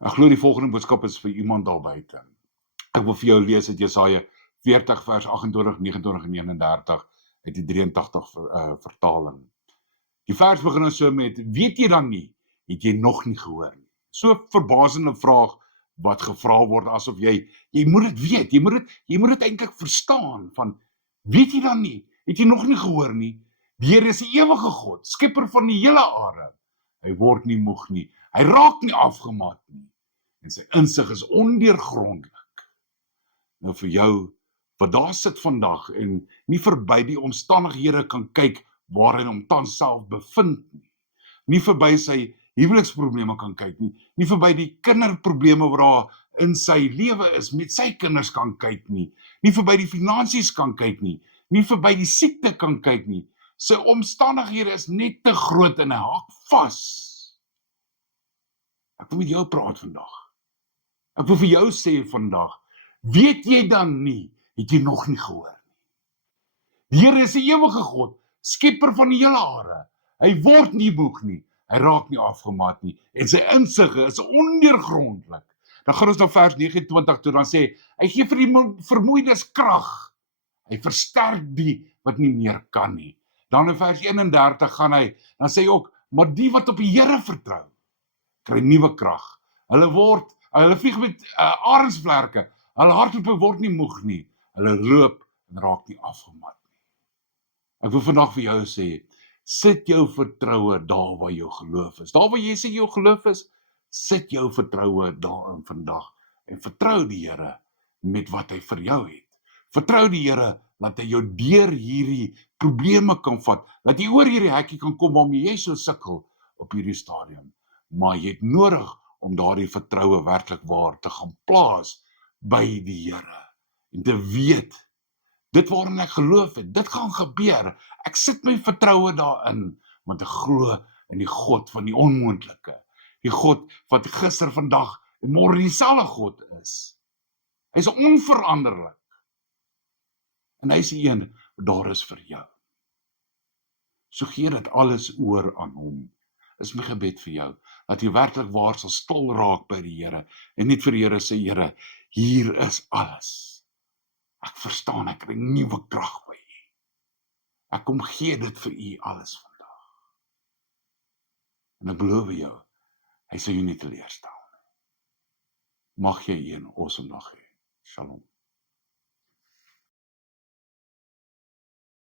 Ek glo die volgende boodskap is vir iemand daar buite. Ek wil vir jou lees uit Jesaja 40 vers 28, 29 en 31 uit die 83 vertaling. Die vers begin nou so met, weet jy dan nie, het jy nog nie gehoor nie. So 'n verbasende vraag wat gevra word asof jy moet dit weet, jy moet dit eintlik verstaan van, weet jy dan nie, het jy nog nie gehoor nie, die Here is die ewige God, skepper van die hele aarde. Hy word nie moeg nie, hy raak nie afgemat nie, en sy insig is ondeurgrondelik. Nou vir jou, wat daar sit vandag en nie verby die omstandighede kan kyk waar hy hom tans self bevind nie verby sy huweliksprobleme kan kyk nie verby die kinderprobleme wat daar in sy lewe is, met sy kinders kan kyk nie verby die finansies kan kyk nie verby die siekte kan kyk nie. Sy omstandighede is net te groot en hy haak vas. Ek wil met jou praat vandag. Ek wil vir jou sê vandag, weet jy dan nie, het jy nog nie gehoor nie. Die Here is die ewige God, skepper van die hele aarde. Hy word nie moeg nie, hy raak nie afgemat nie, en sy insig is ondeurgrondelik. Dan gaan ons na vers 29 toe, dan sê, hy gee vir die vermoeides krag, hy versterk die wat nie meer kan nie. Dan in vers 31 gaan hy, dan sê hy ook, maar die wat op die Here vertrou, kry nuwe krag. Hulle vlieg met arensvlerke, hulle hardloop word nie moeg nie, hulle loop en raak nie afgemat nie. Ek wil vandag vir jou sê, sit jou vertroue daar waar jou geloof is. Daar waar jy sê jou geloof is, sit jou vertroue daarin vandag en vertrou die Here met wat hy vir jou het. Vertrou die Here dat hy jou deur hierdie probleme kan vat, dat jy oor hierdie hekkie kan kom waarmee jy so sukkel op hierdie stadium. Maar jy het nodig om daardie vertroue werklik waar te gaan plaas by die Here en te weet, dit waarin ek geloof het, dit gaan gebeur. Ek sit my vertroue daarin, want ek glo in die God van die onmoontlike. Die God wat gister, vandag en môre dieselfde God is. Hy is onveranderlik. En hy is die een wat daar is vir jou. So gee dit alles oor aan hom. Is my gebed vir jou, dat jy werklik waar sal stil raak by die Here, en net vir die Here sê, Here, hier is alles. Ek verstaan, ek kry nuwe krag by U. Ek kom gee dit vir U alles vandag. En ek beloof jou, hy sal jou nie teleurstel nie. Mag jy een awesome dag hê. Shalom.